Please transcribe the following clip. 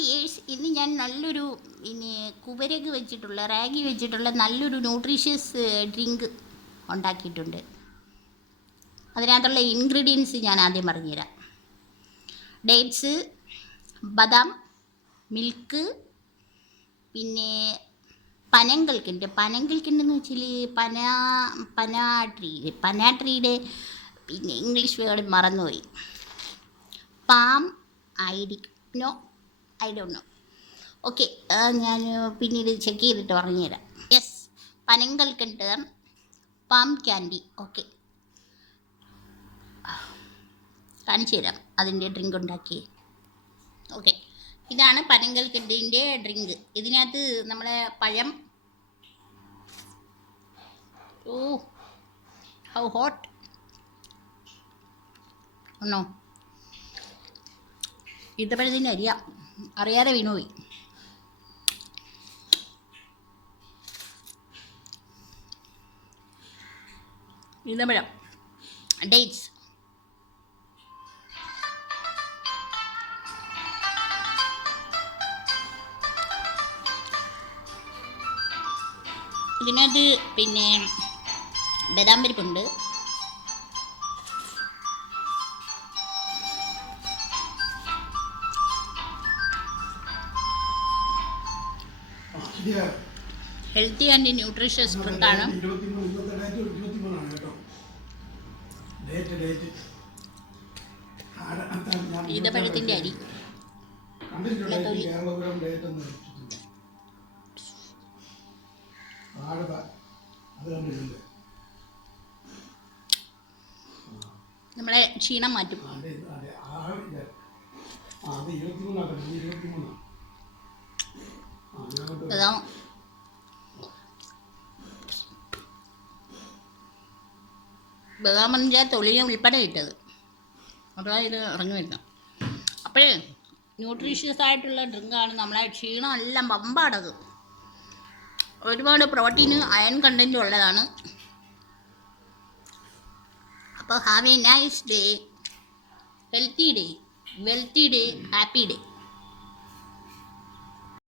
Dears, ഇന്ന് ഞാൻ നല്ലൊരു പിന്നെ കുവരക് വെച്ചിട്ടുള്ള റാഗി വെച്ചിട്ടുള്ള നല്ലൊരു ന്യൂട്രീഷ്യസ് ഡ്രിങ്ക് ഉണ്ടാക്കിയിട്ടുണ്ട്. അതിനകത്തുള്ള ഇൻഗ്രീഡിയൻസ് ഞാൻ ആദ്യം പറഞ്ഞുതരാം. ഡേറ്റ്സ്, ബദാം, മിൽക്ക്, പിന്നെ പനങ്കൽക്കണ്ടെന്ന് വെച്ചാൽ പനാട്രിയുടെ പിന്നെ ഇംഗ്ലീഷ് വേർഡ് മറന്നുപോയി. Palm I don't know. Okay, ഞാൻ പിന്നീട് ചെക്ക് ചെയ്തിട്ട് പറഞ്ഞുതരാം. യെസ്, പനങ്കൽക്കണ്ട്, പാം ക്യാൻഡി. ഓക്കെ, കാണിച്ചു തരാം അതിൻ്റെ ഡ്രിങ്ക് ഉണ്ടാക്കി. ഓക്കെ, ഇതാണ് പനങ്കൽക്കണ്ടിൻ്റെ ഡ്രിങ്ക്. ഇതിനകത്ത് നമ്മളെ പഴം, ഹൗ ഹോട്ട് ആണോ, ഈത്തപ്പഴത്തിൻ്റെ അറിയാതെ വീണുപോയി. ഈന്തപ്പഴം, ഡേറ്റ്സ്, ഇതിനകത്ത് പിന്നെ ബദാം പരിപ്പുണ്ട്, ഹെൽത്തി ആൻഡ് ന്യൂട്രീഷ്യസ് ഡ്രിങ്കാണ്. ഈന്തപ്പഴത്തിൻ്റെ അരി തൊലി. നമ്മളെ ക്ഷീണം മാറ്റും. ബദാമിൻ്റെ തൊലിയെ ഉൾപ്പെടെ ഇട്ടത്, അതാണ് ഇത് ഇറങ്ങി വരുന്നത്. അപ്പോഴേ ന്യൂട്രീഷ്യസ് ആയിട്ടുള്ള ഡ്രിങ്കാണ്. നമ്മളെ ക്ഷീണം എല്ലാം പമ്പാടത്. ഒരുപാട് പ്രോട്ടീന് അയൺ കണ്ടൻറ്റും ഉള്ളതാണ്. അപ്പോൾ have A nice day, healthy day, wealthy day, happy day.